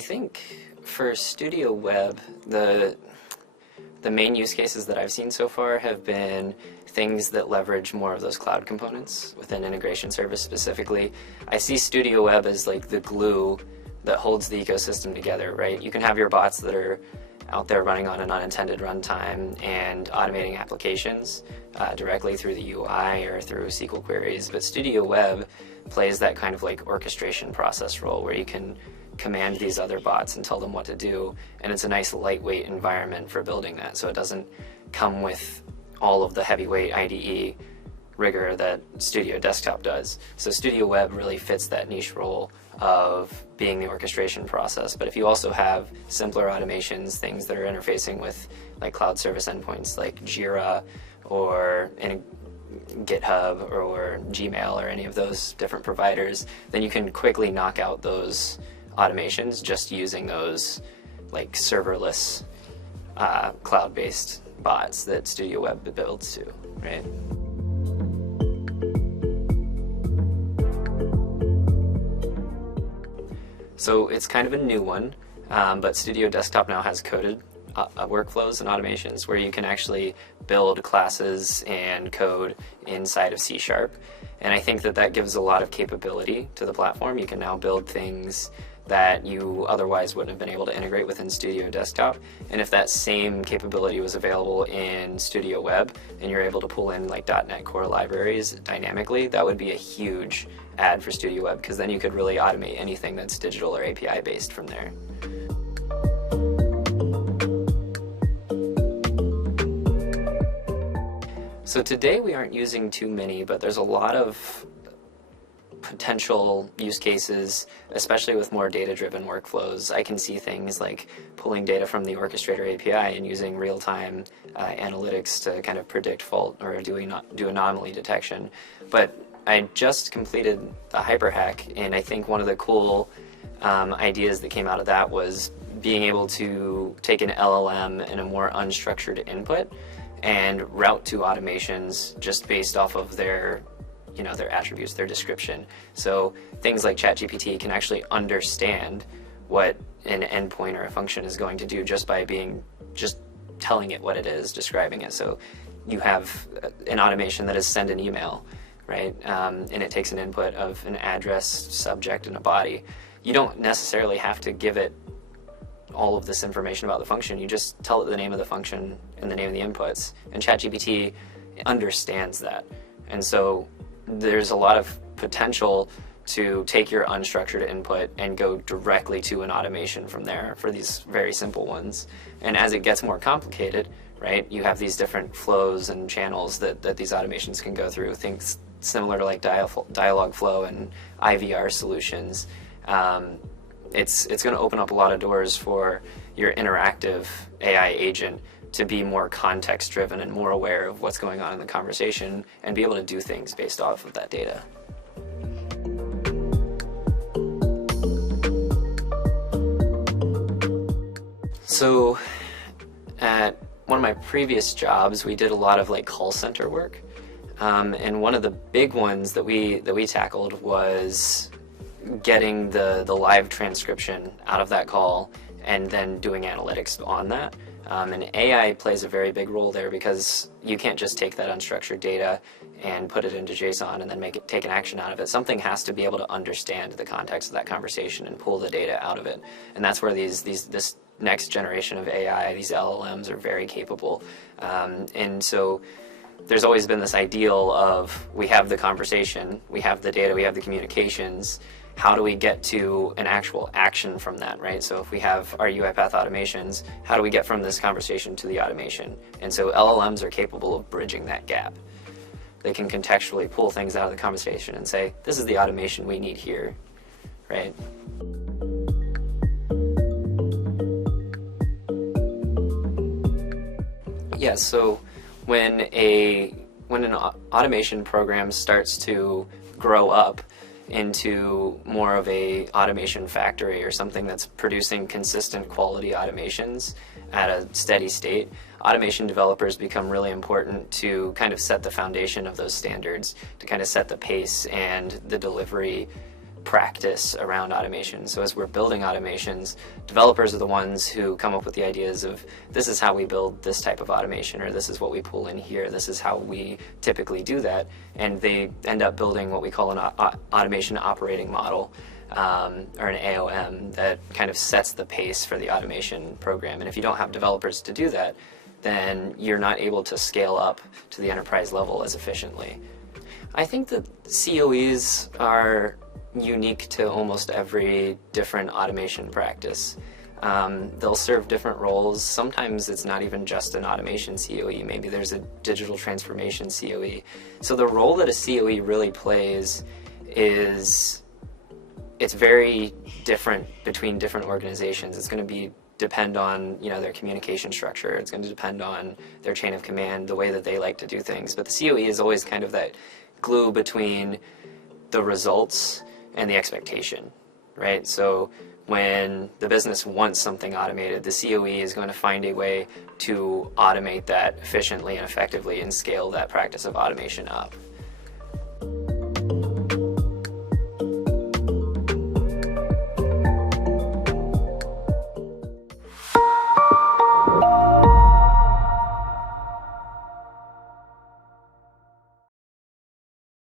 I think for Studio Web, the main use cases that I've seen so far have been things that leverage more of those cloud components within integration service specifically. I see Studio Web as like the glue that holds the ecosystem together, right? You can have your bots that are out there running on an unintended runtime and automating applications directly through the UI or through SQL queries, but Studio Web plays that kind of like orchestration process role where you can command these other bots and tell them what to do, and it's a nice lightweight environment for building that, so it doesn't come with all of the heavyweight IDE rigor that Studio Desktop does. So Studio Web really fits that niche role of being the orchestration process. But if you also have simpler automations, things that are interfacing with like cloud service endpoints like Jira or in GitHub or Gmail or any of those different providers, then you can quickly knock out those automations just using those like serverless cloud-based bots that Studio Web builds to, right? So it's kind of a new one, but Studio Desktop now has coded workflows and automations where you can actually build classes and code inside of C#. And I think that that gives a lot of capability to the platform. You can now build things that you otherwise wouldn't have been able to integrate within Studio Desktop. And if that same capability was available in Studio Web and you're able to pull in like .NET Core libraries dynamically, that would be a huge add for Studio Web, because then you could really automate anything that's digital or API based from there. So today we aren't using too many, but there's a lot of potential use cases, especially with more data-driven workflows. I can see things like pulling data from the Orchestrator API and using real-time analytics to kind of predict fault or do anomaly detection. But I just completed a hyperhack, and I think one of the cool ideas that came out of that was being able to take an LLM and a more unstructured input and route to automations just based off of their their attributes, their description. So things like ChatGPT can actually understand what an endpoint or a function is going to do just by telling it what it is, describing it. So you have an automation that is send an email, right? And it takes an input of an address, subject, and a body. You don't necessarily have to give it all of this information about the function. You just tell it the name of the function and the name of the inputs, and ChatGPT understands that. And so there's a lot of potential to take your unstructured input and go directly to an automation from there for these very simple ones. And as it gets more complicated, right, you have these different flows and channels that these automations can go through, things similar to like Dialogflow and IVR solutions. It's going to open up a lot of doors for your interactive AI agent to be more context driven and more aware of what's going on in the conversation and be able to do things based off of that data. So at one of my previous jobs, we did a lot of like call center work. And one of the big ones that we tackled was getting the live transcription out of that call and then doing analytics on that. And AI plays a very big role there, because you can't just take that unstructured data and put it into JSON and then take an action out of it. Something has to be able to understand the context of that conversation and pull the data out of it. And that's where this next generation of AI, these LLMs, are very capable. And so there's always been this ideal of, we have the conversation, we have the data, we have the communications. How do we get to an actual action from that, right? So if we have our UiPath automations, how do we get from this conversation to the automation? And so LLMs are capable of bridging that gap. They can contextually pull things out of the conversation and say, this is the automation we need here, right? Yeah, so when an automation program starts to grow up into more of a automation factory or something that's producing consistent quality automations at a steady state, automation developers become really important to kind of set the foundation of those standards, to kind of set the pace and the delivery practice around automation. So as we're building automations, developers are the ones who come up with the ideas of, this is how we build this type of automation, or this is what we pull in here, this is how we typically do that, and they end up building what we call an automation operating model, or an AOM, that kind of sets the pace for the automation program. And if you don't have developers to do that, then you're not able to scale up to the enterprise level as efficiently. I think that CoEs are unique to almost every different automation practice. They'll serve different roles. Sometimes it's not even just an automation CoE. Maybe there's a digital transformation CoE. So the role that a CoE really plays is, it's very different between different organizations. It's going to depend on, you know, their communication structure. It's going to depend on their chain of command, the way that they like to do things. But the CoE is always kind of that glue between the results and the expectation, right? So when the business wants something automated, the CoE is going to find a way to automate that efficiently and effectively and scale that practice of automation up.